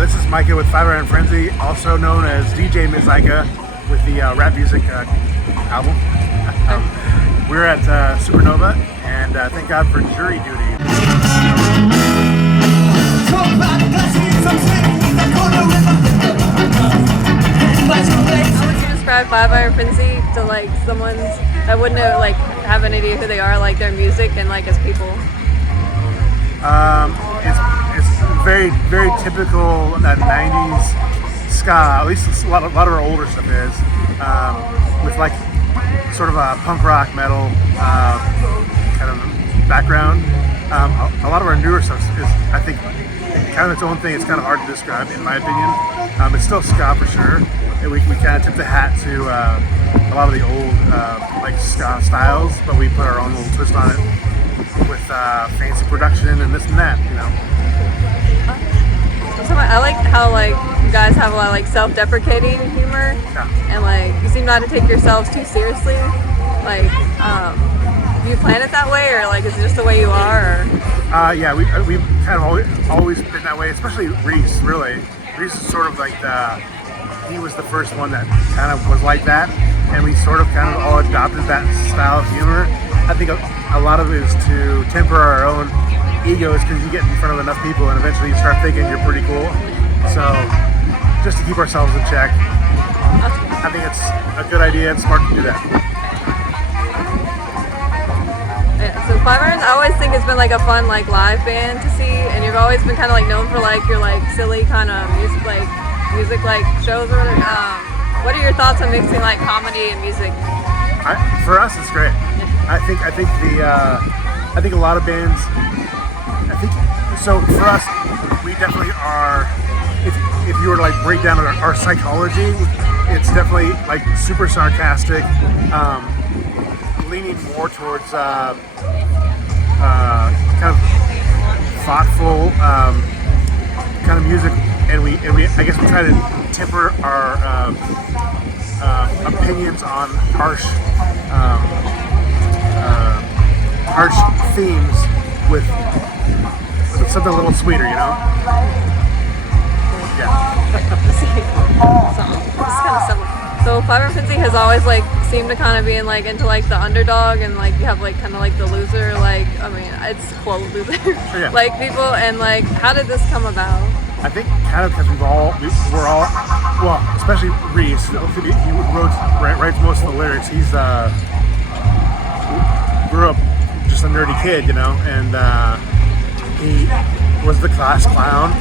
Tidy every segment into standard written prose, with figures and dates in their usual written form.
This is Micah with 5 Iron Frenzy, also known as DJ Mizzicah with the rap music album. We're at Supernova, and thank God for jury duty. How would you describe 5 Iron Frenzy to like someone that wouldn't have any idea who they are, like their music and like as people? It's very, very typical that 90s ska, at least a lot of our older stuff is, with like sort of a punk rock metal kind of background. A lot of our newer stuff is, I think, kind of its own thing. It's kind of hard to describe, in my opinion. It's still ska for sure. And we kind of tip the hat to a lot of the old like ska styles, but we put our own little twist on it with fancy production and this and that, you know. So I like how like you guys have a lot of like self-deprecating humor, and like you seem not to take yourselves too seriously. Like, do you plan it that way, or like is it just the way you are? Or? Yeah, we've kind of always been that way, especially Reese. Really, Reese is sort of like he was the first one that kind of was like that, and we sort of kind of all adopted that style of humor. I think a lot of it is to temper our own egos, because you get in front of enough people and eventually you start thinking you're pretty cool. So just to keep ourselves in check, I think it's a good idea and smart to do that. Yeah, so 5 Irons, I always think it's been like a fun like live band to see, and you've always been kind of like known for like your like silly kind of music like shows or whatever. What are your thoughts on mixing like comedy and music? For us, it's great. I think a lot of bands. So for us, we definitely are. If you were to like break down our psychology, it's definitely like super sarcastic, leaning more towards kind of thoughtful kind of music, and we I guess we try to temper our opinions on harsh themes with something a little sweeter, you know? Yeah. So 5 Iron Frenzy has always like seemed to kind of be into like the underdog, and like you have like kind of like the loser, like I mean it's quote loser, yeah. like people, and like how did this come about? I think kind of because we're all well, especially Reese. He writes most of the lyrics. He's grew up just a nerdy kid, you know, and he was the class clown,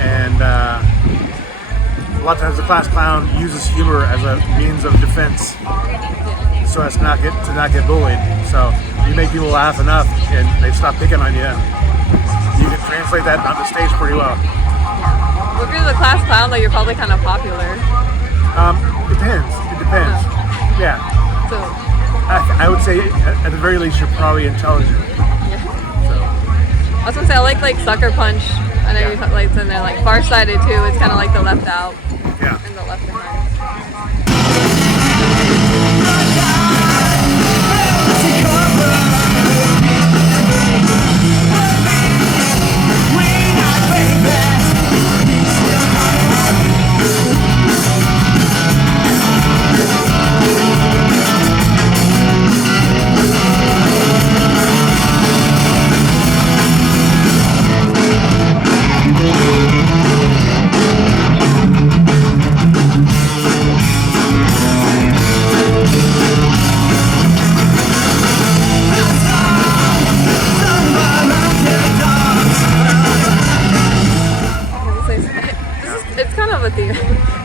and a lot of times the class clown uses humor as a means of defense, so as to not get bullied. So you make people laugh enough, and they stop picking on you, and you can translate that on the stage pretty well. Well, if you're the class clown, though, you're probably kind of popular. Depends. It depends. Yeah. So I would say at the very least you're probably intelligent. Yeah. So I was gonna say I like Sucker Punch. I know you like, and then like Farsighted too. It's kind of like the left out. Yeah. And the left behind.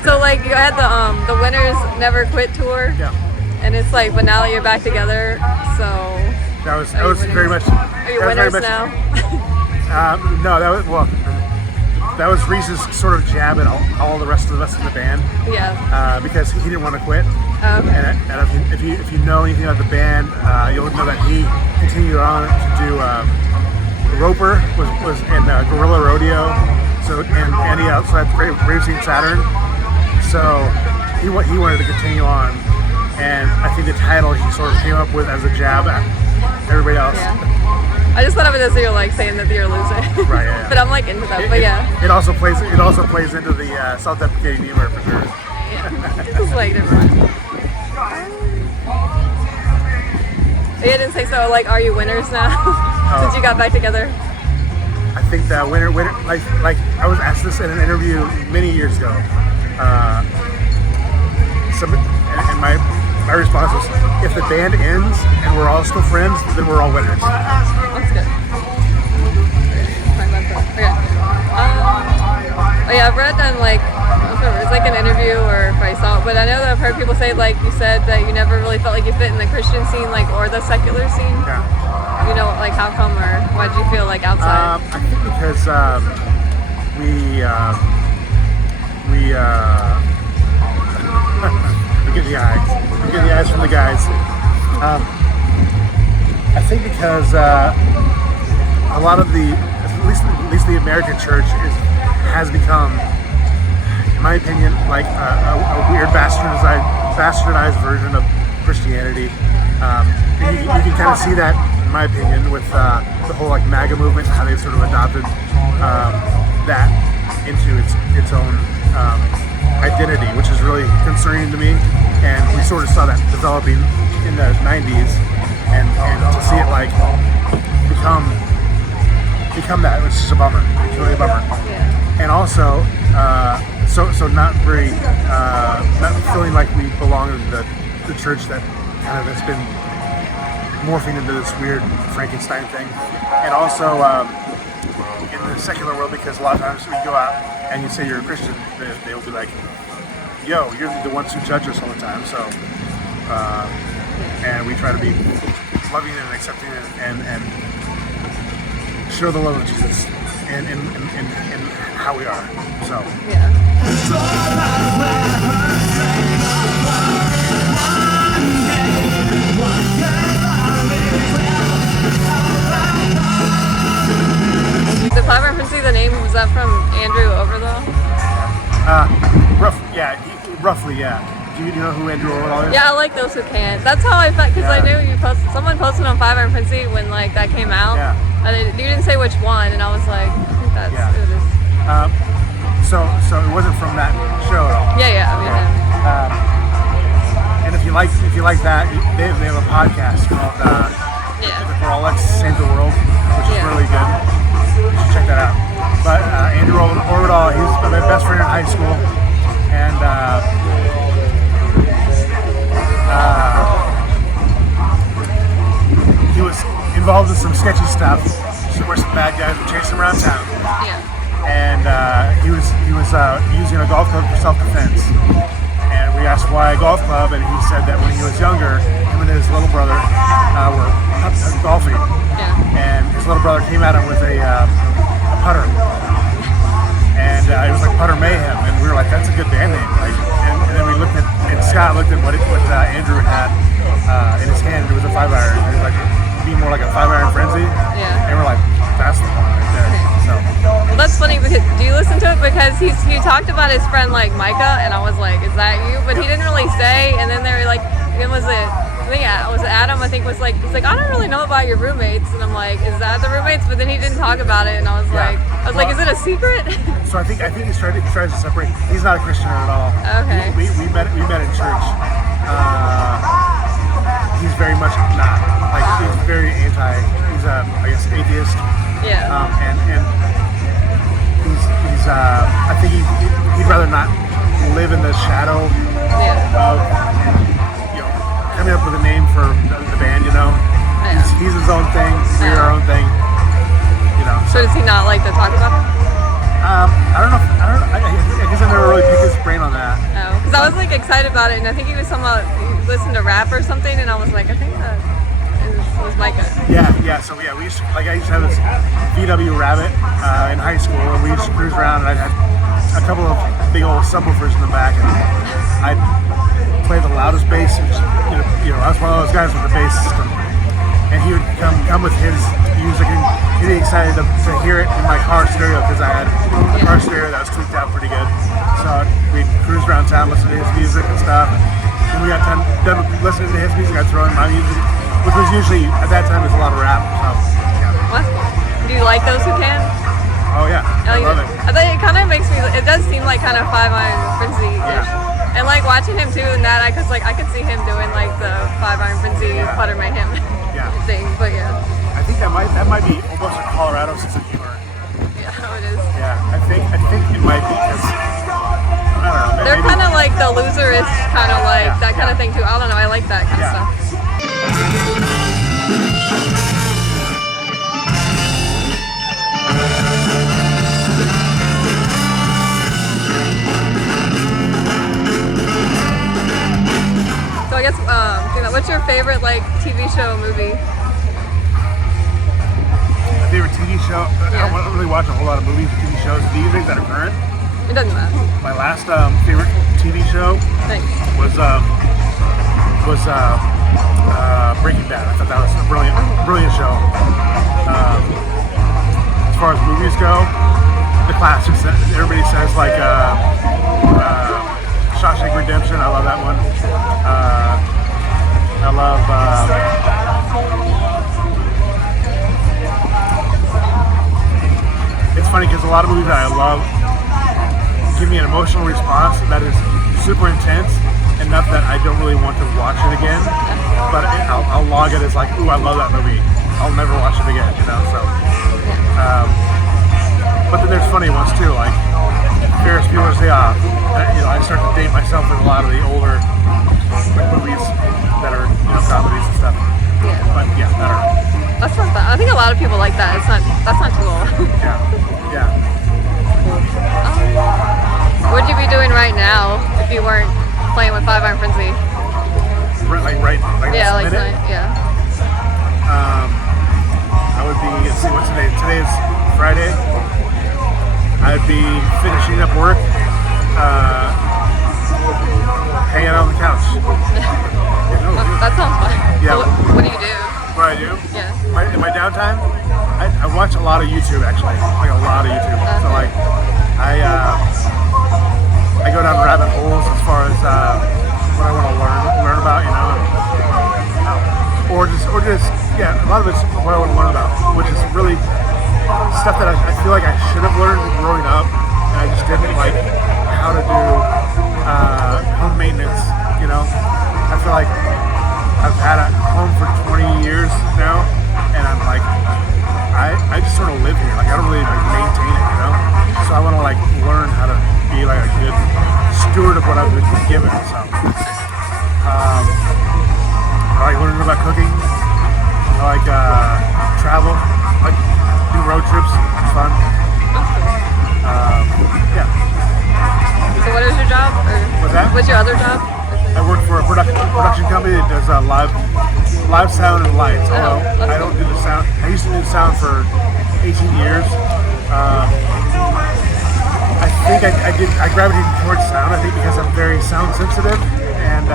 So like you had the Winners Never Quit tour, and it's like, but now that you're back together, so that was very much. Are you winners now? No, that was Reese's sort of jab at all the rest of the band. Yeah. Because he didn't want to quit. Okay. And if you know anything about the band, you'll know that he continued on to do Roper was in Gorilla Rodeo. So and Andy outside Brave Scene Saturn. So he wanted to continue on, and I think the title he sort of came up with as a jab at everybody else. Yeah. I just thought of it as you're like saying that you're a loser. Right. Yeah. But I'm like into that. But yeah. It also plays into the self-deprecating humor for sure. Yeah. It's like different. Yeah, I didn't say so. Like, are you winners now? Since you got back together? I think that winner, like I was asked this in an interview many years ago. And my response was, if the band ends and we're all still friends, then we're all winners. That's good. Okay. Oh yeah, I've read on like, I don't know, it's like an interview or if I saw it, but I know that I've heard people say like you said that you never really felt like you fit in the Christian scene like or the secular scene. Yeah. You know, like how come or why did you feel like outside? I think because we get the eyes. We get the eyes from the guys. I think because a lot of the, at least the American church has become, in my opinion, like a weird bastardized version of Christianity. You can kind of see that, in my opinion, with the whole like MAGA movement, how they've sort of adopted that into its own identity, which is really concerning to me. And we sort of saw that developing in the 90s, and to see it like become that, which is a bummer. It's really a bummer. Yeah. And also, so not very, not feeling like we belong in the church that kind of has been morphing into this weird Frankenstein thing. And also in the secular world, because a lot of times when you go out and you say you're a Christian, they will be like, yo, you're the ones who judge us all the time. So, and we try to be loving and accepting and show the love of Jesus in how we are. So, yeah. The Five Iron Frenzy, the name, was that from Andrew Overall? Roughly, yeah. Do you know who Andrew Overall is? Yeah, I like those who can't. That's how I felt, because I knew someone posted on Five Iron Frenzy when like that came out. Yeah. And you didn't say which one, and I was like, I think that's who it is. So it wasn't from that show at all. Yeah, I mean, and if you like that, they have a podcast called The Rolex Save the World, which is really good. You should check that out. But Andrew Orvidal, he was my best friend in high school, and he was involved in some sketchy stuff, where some bad guys were chasing him around town. Yeah. And he was using a golf club for self-defense. And we asked why a golf club, and he said that when he was younger, him and his little brother were golfing. Yeah. And his little brother came at him with a putter. And it was like Putter Mayhem, and we were like, that's a good band name. Like, and then we looked at, and Scott looked at what Andrew had in his hand, and it was a 5-iron. It was like, it'd be more like a 5-iron frenzy. Yeah. And we're like, that's the one right there. So. Well, that's funny, because do you listen to it? Because he talked about his friend like Micah, and I was like, is that you? But he didn't really say, and then they were like, was it Adam, I think, was like, he's like, I don't really know about your roommates, and I'm like, is that the roommates? But then he didn't talk about it, and I was like, is it a secret? So I think he tries to separate. He's not a Christian at all. Okay. We met in church. He's very much not. Like, he's very anti. He's I guess atheist. Yeah. And he's I think he'd rather not live in the shadow of coming up with a name for the band. Yeah. He's his own thing. We're our own thing. So does he not like to talk about it? I don't know. I guess I never really picked his brain on that. No, because I was like excited about it, and I think he was talking about he listened to rap or something, and I was like, I think that was Micah. Yeah. So we used to, I used to have this VW Rabbit in high school, and we used to cruise around, and I had a couple of big old subwoofers in the back, and I'd play the loudest bass. And I was one of those guys with the bass system, and he would come with his music, and he'd be excited to hear it in my car stereo, because I had a car stereo that was tweaked out pretty good. So we'd cruise around town, listen to his music and stuff. When we got done listening to his music, I'd throw in my music, which was usually, at that time, was a lot of rap. So, yeah. Well, that's cool. Do you like those who can? Oh yeah, I love it. I think it kind of makes me. It does seem like kind of Five Iron Frenzy-ish. Yeah. And like watching him too, and that I could see him doing like the Five Iron Frenzy Putter Mayhem thing. But yeah. I think that might be almost a Colorado sense of humor. Yeah, it is. Yeah, I think it might be because I don't know. They're kind of like the loserish kind of like that kind of thing too. I don't know. I like that kind of stuff. So I guess, what's your favorite like TV show, movie? My favorite TV show? I don't really watch a whole lot of movies or TV shows. Do you think that are current? It doesn't matter. My last favorite TV show was Breaking Bad. I thought that was a brilliant show. As far as movies go, the classics that everybody says, like Shawshank Redemption. I love that one. I love. It's funny because a lot of movies that I love give me an emotional response that is super intense, enough that I don't really want to watch it again. But I'll log it as like, ooh, I love that movie. I'll never watch it again, you know. So, but then there's funny ones too, like Ferris Bueller's Day Off. I start to date myself with a lot of the older movies that are comedies and stuff. But yeah, I don't know. That's not bad. I think a lot of people like that. That's not too old. Yeah. What would you be doing right now if you weren't playing with Five Iron Frenzy? Right. Yeah, this minute? I would be. Let's see, what's today? Today is Friday. I'd be finishing up work, hanging out on the couch. That sounds fun. Yeah. What do you do? What I do? Yeah. In my downtime, I watch a lot of YouTube actually, like a lot of YouTube. So like, I go down rabbit holes as far as what I want to learn about, you know, or just a lot of it's what I want to learn about, which is really stuff that I feel like I should have learned growing up, and I just didn't, like how to do home maintenance. You know, I feel like I've had a home for 20 years now, and I'm like, I just sort of live here. Like I don't really like maintain it, you know. So I want to like learn how to be like a good steward of what I've been given. So I like learning about cooking. I like travel. I like do road trips. It's fun. Yeah. So what is your job? Or what's that? What's your other job? I work for a production company that does live sound and lights. Although I don't do the sound. I used to do sound for 18 years. I think I gravitated towards sound. I think because I'm very sound sensitive, and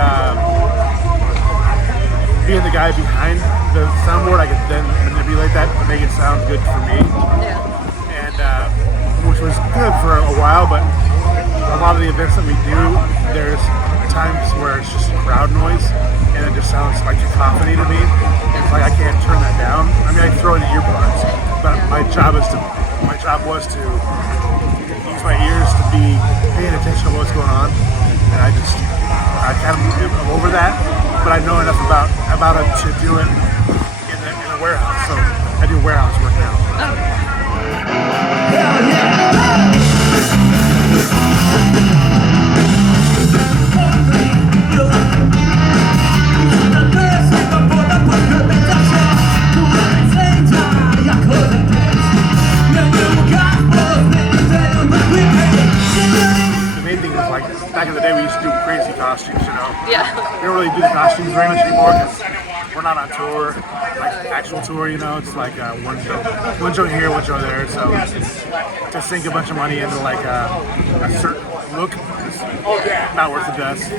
being the guy behind the soundboard, I could then manipulate that to make it sound good for me. Yeah. And which was good for a while, but a lot of the events that we do, there's times where it's just crowd noise, and it just sounds like cacophony to me. It's like I can't turn that down. I mean, I throw in the earbuds, but my job was to use my ears to be paying attention to what's going on, and I kind of am over that, but I know enough about it to do it in the warehouse. So I do warehouse work now. Hell yeah! Back in the day, we used to do crazy costumes, you know. Yeah. We don't really do the costumes very much anymore because we're not on tour, like actual tour, you know. It's like one show here, one show there. So to sink a bunch of money into like a certain look is not worth the dust.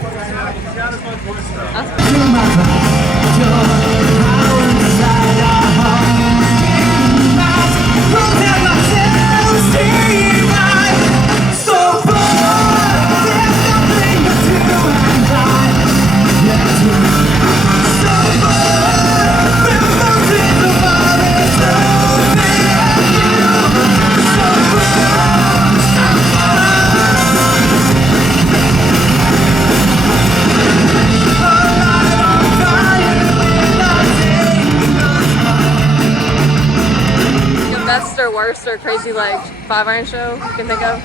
worst or crazy like 5-iron show you can think of?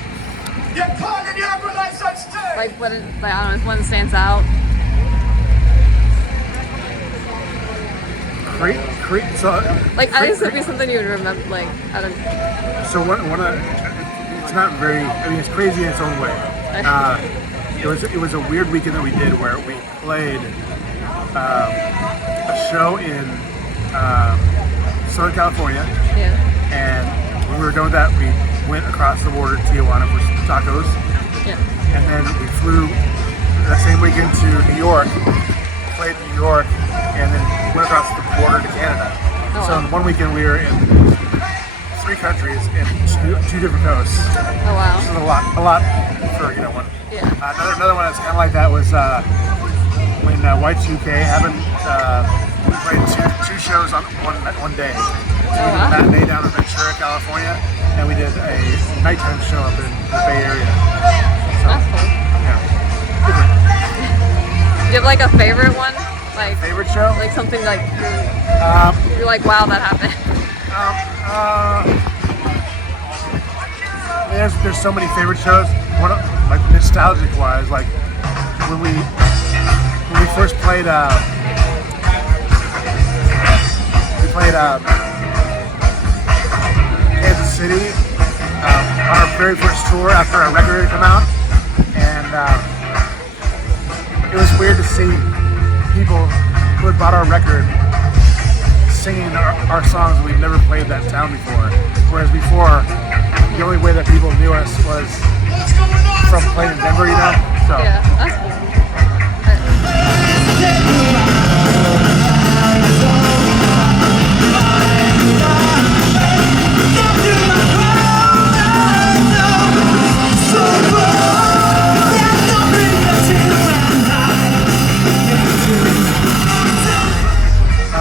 Like what? I don't know. If one stands out. So like I guess it'd be something you would remember. Like I don't. So one of it's not very. I mean, it's crazy in its own way. It was a weird weekend that we did where we played a show in Southern California. Yeah. And when we were done with that, we went across the border to Tijuana for some tacos. Yeah. And then we flew that same weekend to New York, played in New York, and then went across the border to Canada. Oh, so wow. in one weekend we were in 3 countries and two different coasts. Oh wow. Which is a lot for one. Yeah. Another one that's kind of like that was when Y2K happened. We played two shows on one day. So we did a matinee down in Ventura, California, and we did a nighttime show up in the Bay Area. So, that's cool. Yeah. Different. Do you have like a favorite one? Like favorite show? Like something like you're like, wow, that happened. There's so many favorite shows. One of, like nostalgic wise, like when we first played Kansas City on our very first tour after our record had come out, and it was weird to see people who had bought our record singing our songs. We'd never played that town before, whereas before the only way that people knew us was from playing in Denver, So yeah, that's cool.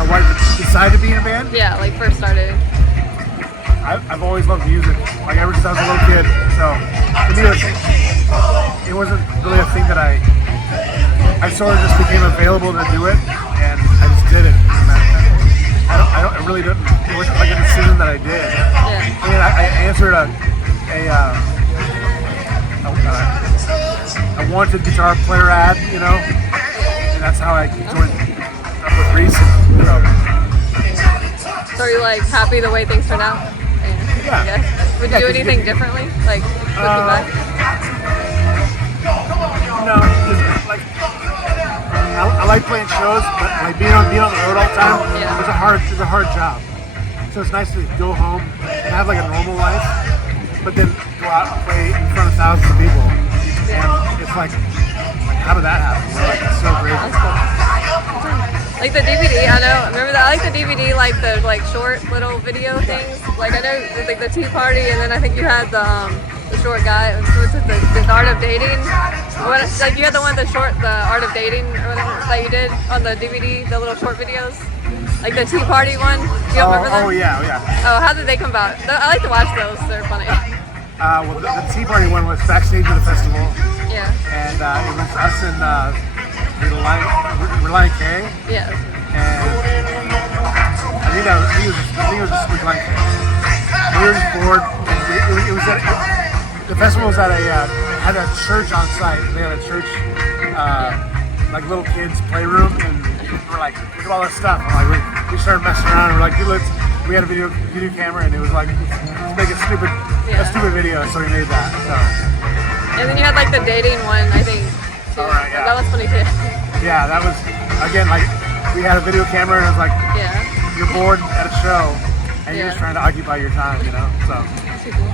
Why did you decide to be in a band? Yeah, like first started. I've always loved music, like ever since I was a little kid. So to me, it wasn't really a thing that I sort of just became available to do it, and I just did it. I really didn't. It wasn't like a decision that I did. Yeah. I mean, I answered a wanted guitar player ad, and that's how I joined up with Reese. So are you like happy the way things turned out? Yeah. I guess. Would you do anything differently? Like looking back? No, just like I like playing shows, but like being on the road all the time is a hard job. So it's nice to go home and have like a normal life, but then go out and play in front of thousands of people. And it's like how did that happen? Like, it's so crazy. That's cool. Like the DVD, I know. Remember that? I like the DVD, like the short little video things. Like I know, like the Tea Party, and then I think you had the short guy. What's it? The Art of Dating. What? Like you had the one, the Art of Dating, or whatever that you did on the DVD, the little short videos. Like the Tea Party one. Do you remember that? Oh yeah. Oh, how did they come about? I like to watch those. They're funny. Well, the Tea Party one was backstage at the festival. Yeah. And it was us and Reliant K. Yeah. And I think it was just Reliant K. We were just bored. And it was the festival was at had a church on site. They had a church like little kids playroom, and we're like, look at all this stuff. And like we started messing around. And we're like, dude, we had a video camera, and it was like, let's make a stupid video. So we made that. So. And then you had like the dating one, I think. Too. All right, yeah. That was funny too. Yeah, that was again like we had a video camera, and it was like you're bored at a show, and you're just trying to occupy your time, So. That's too cool.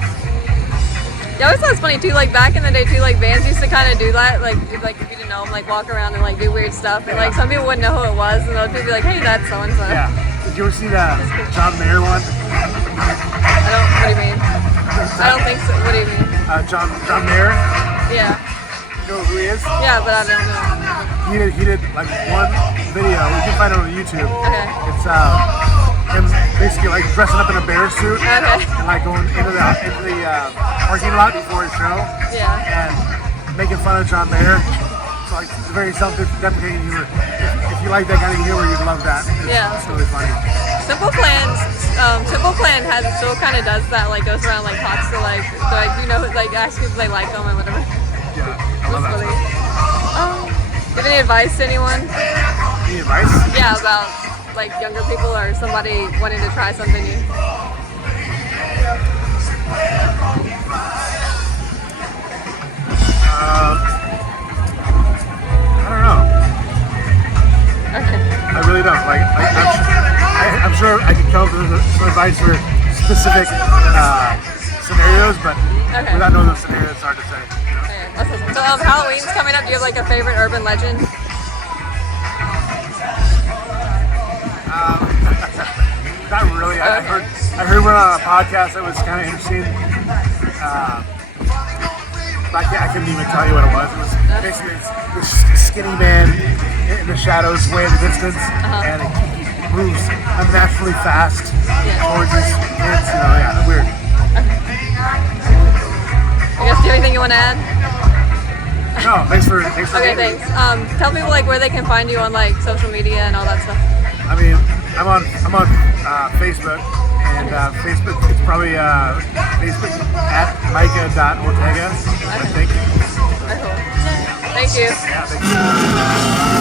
Yeah, I always thought it was funny too. Like back in the day too, like bands used to kind of do that. Like if you didn't know them, like walk around and like do weird stuff. And like some people wouldn't know who it was, and other people would be like, "Hey, that's so and so." Yeah. Did you ever see the John Mayer one? I don't. What do you mean? I don't think so. What do you mean? John Mayer. Yeah. You know who he is? Yeah, but I don't know. He did like one video. You can find it on YouTube. Okay. It's him basically like dressing up in a bear suit and like going into the parking lot before his show. Yeah. And making fun of John Mayer. So like it's very self-deprecating humor. If you like that kind of humor, you'd love that. It's really funny. Simple Plan's Simple Plan still kind of does that, like goes around, like talks to like asks people if they like them and whatever. Yeah, I love that. Funny. Do you have any advice to anyone? Any advice? Yeah, about like younger people or somebody wanting to try something new. I don't know. Okay. I really don't. I'm sure I could come up with some advice for specific scenarios, but Okay. without knowing those scenarios, it's hard to say. You know? Okay, that's awesome. So Halloween's coming up. Do you have like a favorite urban legend? Not really. I heard one on a podcast that was kind of interesting. But I couldn't even tell you what it was. It was basically this skinny man in the shadows, way in the distance, and he moves unnaturally fast towards his kids. You know, yeah, weird. I guess, do you have anything you want to add? No, thanks for Okay, being thanks. Tell people like where they can find you on like social media and all that stuff. I mean, I'm on Facebook, and Facebook it's probably Facebook at Micah.Ortega, I think. Very cool. Thank you. Yeah, thank you.